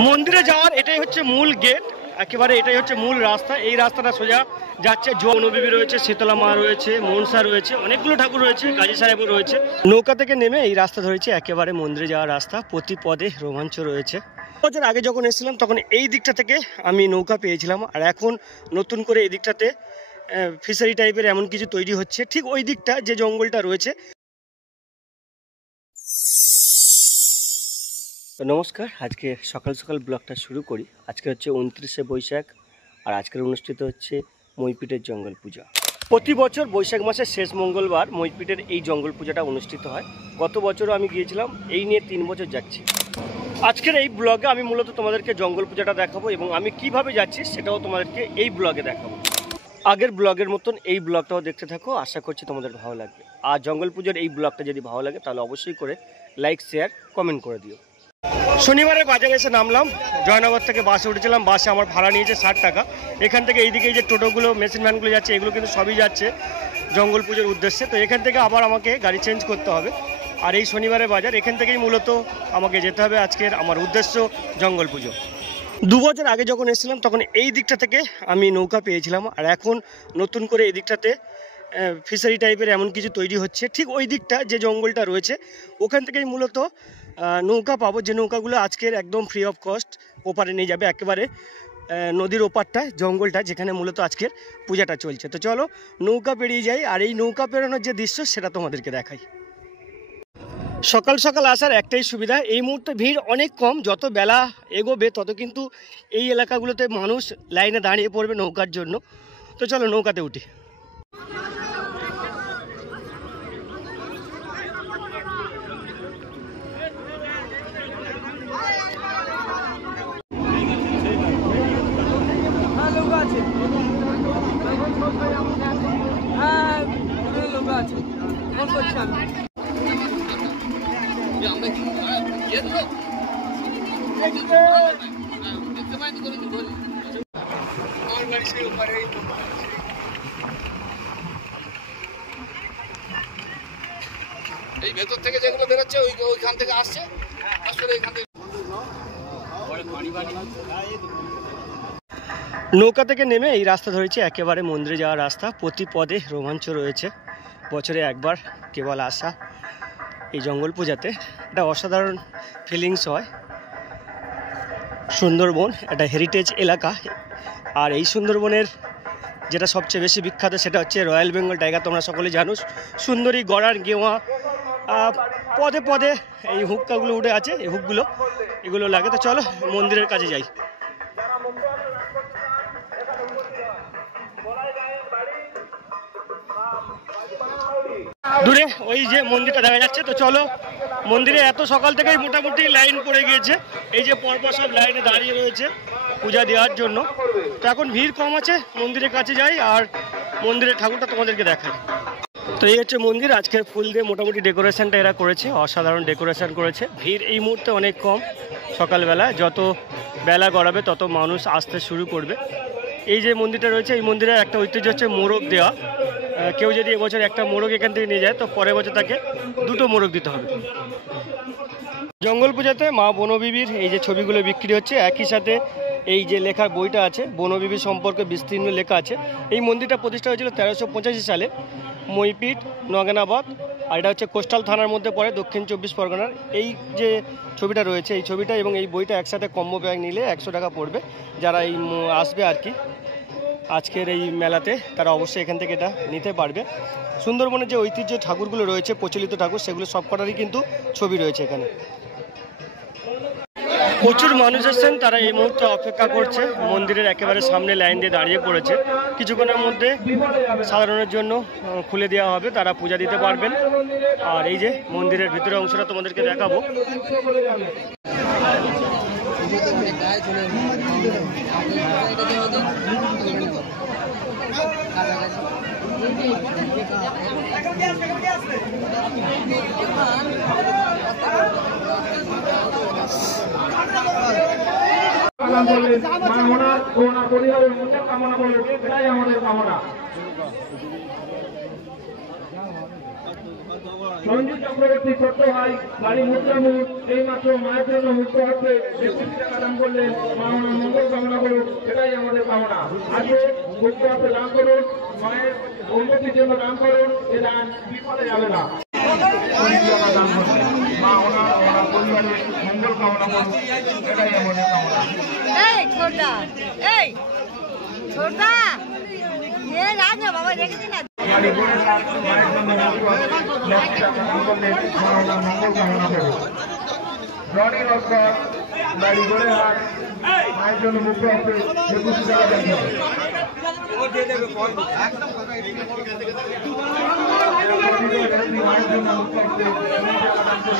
মন্দিরে যাওয়ার এটাই হচ্ছে মূল গেট, একেবারে এটাই হচ্ছে মূল রাস্তা। এই রাস্তাটা সোজা যাচ্ছে, জৌনবীবী রয়েছে, শীতলা মা রয়েছে, মনসা রয়েছে, অনেকগুলো ঠাকুর রয়েছে, গাজী সাহেবও রয়েছে। নৌকা থেকে নেমে এই রাস্তা ধরেছে, একেবারে মন্দিরে যাওয়ার রাস্তা, প্রতি পদে রোমাঞ্চ রয়েছে। বছর আগে যখন এসেছিলাম তখন এই দিকটা থেকে আমি নৌকা পেয়েছিলাম, আর এখন নতুন করে এই দিকটাতে ফিশারি টাইপের এমন কিছু তৈরি হচ্ছে, ঠিক ওই দিকটা যে জঙ্গলটা রয়েছে। তো নমস্কার, আজকে সকাল সকাল ব্লগটা শুরু করি। আজকে হচ্ছে 29শে বৈশাখ, আর আজকের অনুষ্ঠিত হচ্ছে মইপিটের জঙ্গল পূজা। প্রতি বছর বৈশাখ মাসের শেষ মঙ্গলবার মইপিটের এই জঙ্গল পূজাটা অনুষ্ঠিত হয়। গত বছরও আমি গিয়েছিলাম, এই নিয়ে 3 বছর যাচ্ছি। আজকের এই ব্লগে আমি মূলত তোমাদেরকে জঙ্গল পূজাটা দেখাবো এবং আমি কিভাবে যাচ্ছি সেটাও তোমাদেরকে এই ব্লগে দেখাবো। আগের ব্লগের মতন এই ব্লগটাও দেখতে থাকো, আশা করছি তোমাদের ভালো লাগবে। আর জঙ্গল পূজার এই ব্লগটা যদি ভালো লাগে তাহলে অবশ্যই করে লাইক, শেয়ার, কমেন্ট করে দিও। শনিবারে বাজারে এসে নামলাম, জয়নগর থেকে বাসে উঠেছিলাম। বাসে আমার ভাড়া নিয়েছে 60 টাকা। এখান থেকে এইদিকে এই যে টোটোগুলো, মেশিন ভ্যানগুলো যাচ্ছে, এগুলো কিন্তু সবই যাচ্ছে জঙ্গল পুজোর উদ্দেশ্যে। তো এখান থেকে আবার আমাকে গাড়ি চেঞ্জ করতে হবে। আর এই শনিবারে বাজার, এখান থেকেই মূলত আমাকে যেতে হবে। আজকের আমার উদ্দেশ্য জঙ্গল পুজো। 2 বছর আগে যখন এসেছিলাম তখন এই দিকটা থেকে আমি নৌকা পেয়েছিলাম, আর এখন নতুন করে এই দিকটাতে ফিশারি টাইপের এমন কিছু তৈরি হচ্ছে, ঠিক ওই দিকটা যে জঙ্গলটা রয়েছে ওখান থেকেই মূলত নৌকা পাবো, যে নৌকাগুলো আজকের একদম ফ্রি অফ কস্ট ওপারে নিয়ে যাবে, একেবারে নদীর ওপারটায় জঙ্গলটা যেখানে মূলত আজকের পূজাটা চলছে। তো চলো নৌকা পেরিয়ে যাই, আর এই নৌকা পেরোনোর যে দৃশ্য সেটা তোমাদেরকে দেখাই। সকাল সকাল আসার একটাই সুবিধা, এই মুহূর্তে ভিড় অনেক কম। যত বেলা এগোবে তত কিন্তু এই এলাকাগুলোতে মানুষ লাইনে দাঁড়িয়ে পড়বে নৌকার জন্য। তো চলো নৌকাতে উঠি। এই ভেতর থেকে যেগুলো বেরোচ্ছে ওইখান থেকে আসছে, আসলে এখান থেকে নৌকা থেকে নেমে এই রাস্তা ধরেছে, একেবারে মন্দিরে যাওয়ার রাস্তা, প্রতি পদে রোমাঞ্চ রয়েছে। বছরে একবার কেবল আসা এই জঙ্গল পূজাতে একটা অসাধারণ ফিলিংস হয়। সুন্দরবন একটা হেরিটেজ এলাকা, আর এই সুন্দরবনের যেটা সবচেয়ে বেশি বিখ্যাত সেটা হচ্ছে রয়্যাল বেঙ্গল টাইগার। তোমরা সকলে জানো, সুন্দরী, গড়ার, গেওয়া, পদে পদে এই হুক্কাগুলো উঠে আছে, এই হুকগুলো এগুলো লাগে। তো চলো মন্দিরের কাছে যাই। দূরে ওই যে মন্দিরটা দেখা যাচ্ছে। তো চলো মন্দিরে এত সকাল থেকেই মোটামুটি লাইন পড়ে গিয়েছে, এই যে পরপর সব লাইনে দাঁড়িয়ে রয়েছে পূজা দেওয়ার জন্য। তো এখন ভিড় কম আছে, মন্দিরের কাছে যাই আর মন্দিরের ঠাকুরটা তোমাদেরকে দেখাই। তো এই হচ্ছে মন্দির, আজকের ফুল দিয়ে মোটামুটি ডেকোরেশনটা এরা করেছে, অসাধারণ ডেকোরেশন করেছে। ভিড় এই মুহূর্তে অনেক কম, সকালবেলা যত বেলা গড়াবে তত মানুষ আসতে শুরু করবে। এই যে মন্দিরটা রয়েছে, এই মন্দিরের একটা ঐতিহ্য হচ্ছে মোরগ দেওয়া। কেউ যদি এবছর একটা মোরগ এখান থেকে নিয়ে যায় তো পরের বছর তাকে 2টো মোরগ দিতে হবে। জঙ্গল পূজাতে মা বনবিবির এই যে ছবিগুলো বিক্রি হচ্ছে, একই সাথে এই যে লেখার বইটা আছে বনবিবির সম্পর্কে বিস্তীর্ণ লেখা আছে। এই মন্দিরটা প্রতিষ্ঠা হয়েছিল 1385 সালে মইপিট, নগেনাবাদ, আর এটা হচ্ছে কোস্টাল থানার মধ্যে পড়ে, দক্ষিণ 24 পরগনার। এই যে ছবিটা রয়েছে, এই ছবিটা এবং এই বইটা একসাথে কম্বো ব্যাগ নিলে 100 টাকা পড়বে। যারা এই আসবে আর কি আজকের এই মেলাতে, তারা অবশ্যই এখান থেকে এটা নিতে পারবে। সুন্দরবনের যে ঐতিহ্য ঠাকুরগুলো রয়েছে, প্রচলিত ঠাকুর, সেগুলো সব কটারই কিন্তু ছবি রয়েছে এখানে। প্রচুর মানুষ এসেছেন, তারা এই মুহূর্তে অপেক্ষা করছে, মন্দিরের একেবারে সামনে লাইন দিয়ে দাঁড়িয়ে পড়েছে। কিছুক্ষণের মধ্যে সাধারণের জন্য খুলে দেওয়া হবে, তারা পূজা দিতে পারবেন। আর এই যে মন্দিরের ভিতরের অংশটা তোমাদেরকে দেখাবো। রঞ্জিত চক্রবর্তী ছোট্ট ভাই বাড়ি মুদ্রামুখ এই মাত্র মায়ের জন্য মুক্ত হচ্ছে 21 টাকা দান করলেন। মা ওনার মঙ্গল কামনা করুন, এটাই আমাদের কামনা। আজকে মুক্ত হাতে দান করুন, মায়ের উন্নতির জন্য দান করুন, এ দান বিফলে যাবে না। দান করবেন, মা ওনার পরিবারের মঙ্গল কামনা করুন, এটাই আমাদের কামনা। এই ছোটা এই ছোটা এ রাজা বাবা দেখেছি না মায়ের জন্য মঙ্গল কামনা করুন। রনি নস্কর বাড়ি গড়ে হাট মায়ের জন্য মুক্ত হচ্ছে 21 টাকা দান করবেন। মায়ের জন্য মুক্ত হচ্ছে 20 টাকা দান করবেন।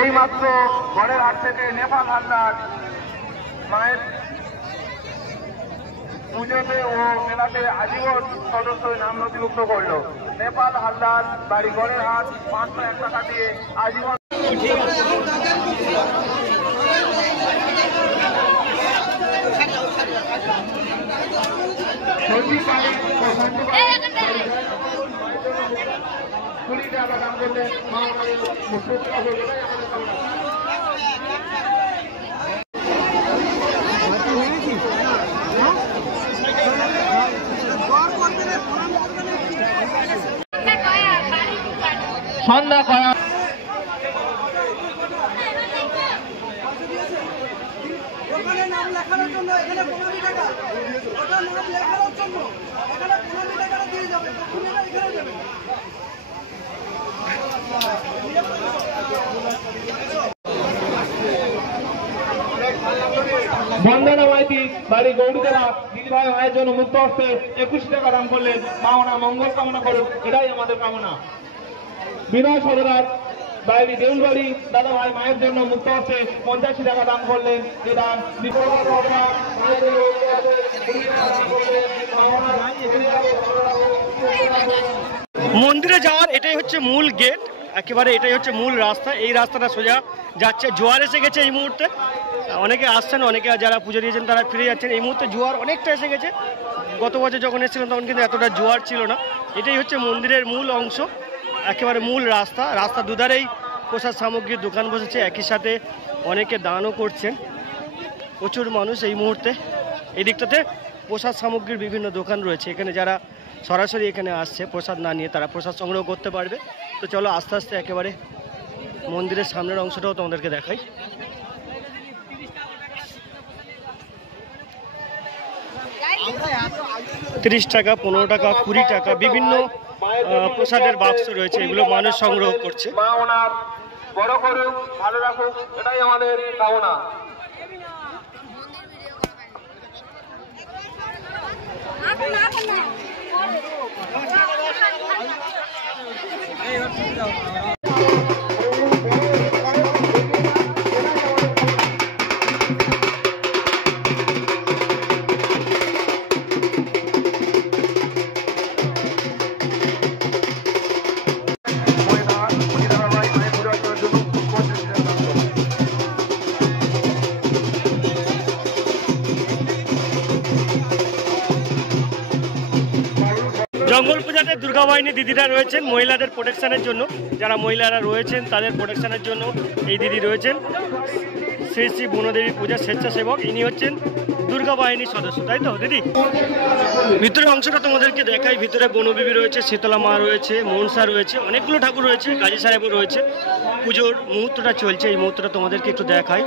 এই মাত্র ঘরের হাট থেকে নেপাল হালদার মায়ের পুজোতে ও মেলাতে আজীবন সদস্য নাম নথিভুক্ত করলো। নেপাল হালদার বাড়ি গড়ের হাট 501 টাকা দিয়ে আজীবন। দান করলেন সন্ধ্যা করা ওখানে নাম লেখানোর জন্য এখানে 15 টাকা, ওটা নাম লেখানোর জন্য এখানে 15 টাকা দিয়ে যাবে, এখানে যাবে। বন্দনা মাইতি বাড়ি গৌরীতলা দিদিভাই মায়ের জন্য মুক্ত হস্তে 21 টাকা দান করলেন। মা ওনার মঙ্গল কামনা করুন, এটাই আমাদের কামনা। বিনয় সদরার বাড়ি দেউলবাড়ি দাদা ভাই মায়ের জন্য মুক্ত হস্তে 85 টাকা দান করলেন। এ দান মন্দিরে যাওয়ার এটাই হচ্ছে মূল গেট, একেবারে এটাই হচ্ছে মূল রাস্তা। এই রাস্তাটা সোজা যাচ্ছে। জোয়ার এসে গেছে এই মুহূর্তে, অনেকে আসছেন, অনেকে যারা পুজো দিয়েছেন তারা ফিরে যাচ্ছেন। এই মুহূর্তে জোয়ার অনেকটা এসে গেছে। গত বছর যখন এসেছিলাম তখন কিন্তু এতটা জোয়ার ছিল না। এটাই হচ্ছে মন্দিরের মূল অংশ, একেবারে মূল রাস্তা। রাস্তা দুধারেই প্রসাদ সামগ্রীর দোকান বসেছে, একই সাথে অনেকে দানও করছেন। প্রচুর মানুষ এই মুহূর্তে। এই দিকটাতে প্রসাদ সামগ্রীর বিভিন্ন দোকান রয়েছে। এখানে যারা সরাসরি এখানে আসছে প্রসাদ না নিয়ে তারা প্রসাদ সংগ্রহ করতে পারবে। তো চলো আস্তে আস্তে একেবারে মন্দিরের সামনের অংশটাও তোমাদেরকে দেখাই। ত্রিশ টাকা, 15 টাকা, 20 টাকা বিভিন্ন প্রসাদের বাক্স রয়েছে, এগুলো মানুষ সংগ্রহ করছে। মা ওনার বড় করুক, ভালো রাখুক, এটাই আমাদের কামনা। জঙ্গল পূজাতে দুর্গা বাহিনী দিদিরা রয়েছেন মহিলাদের প্রোটেকশনের জন্য। যারা মহিলারা রয়েছেন তাদের প্রোটেকশনের জন্য এই দিদি রয়েছেন। শ্রী শ্রী বনদেবী পূজা স্বেচ্ছাসেবক, ইনি হচ্ছেন দুর্গা বাহিনীর সদস্য, তাই তো দিদি? ভিতরের অংশটা তোমাদেরকে দেখাই। ভিতরে বনবিবি রয়েছে, শীতলা মা রয়েছে, মনসা রয়েছে, অনেকগুলো ঠাকুর রয়েছে, গাজী সাহেবও রয়েছে। পুজোর মুহূর্তটা চলছে, এই মুহূর্তটা তোমাদেরকে একটু দেখাই।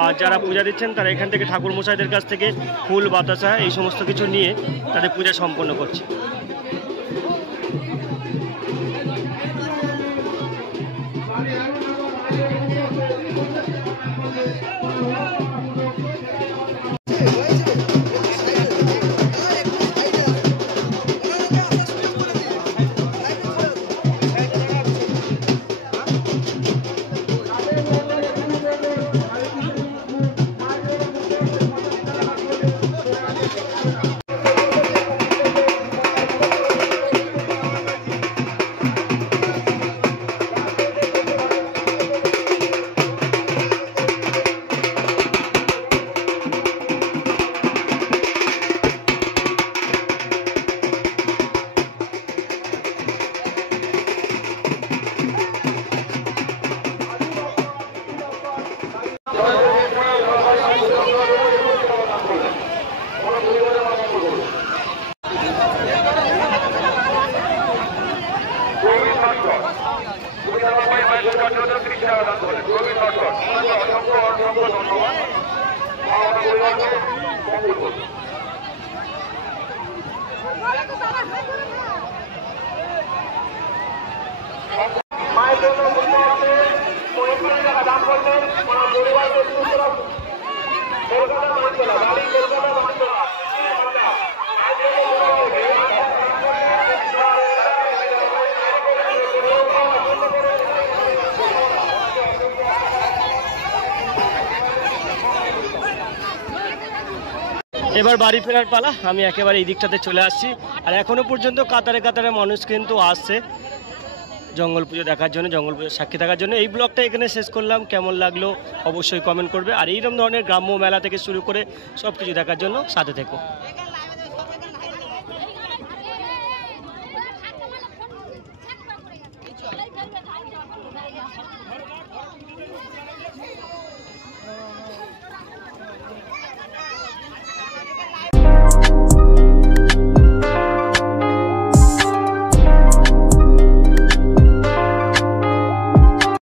আর যারা পূজা দিচ্ছেন তারা এখান থেকে ঠাকুর মশাইদের কাছ থেকে ফুল বাতাসা এই সমস্ত কিছু নিয়ে তাদের পূজা সম্পন্ন করছে। Thank you. মায়ের জন্য মূল্য আছে 35 টাকা দাম করলেন কোনো পরিবারের সুন্দর কলকাতা মানতলা বাড়ি কলকাতা মানতলা এবার বাড়ি ফেরার পালা। আমি একেবারে এই দিকটাতে চলে আসছি, আর এখনো পর্যন্ত কাতারে কাতারে মানুষ কিন্তু আসছে জঙ্গল পুজো দেখার জন্য, জঙ্গল পুজোর সাক্ষী থাকার জন্য। এই ব্লগটা এখানে শেষ করলাম। কেমন লাগলো অবশ্যই কমেন্ট করবে, আর এইরকম ধরনের গ্রাম্য মেলা থেকে শুরু করে সব কিছু দেখার জন্য সাথে থেকো।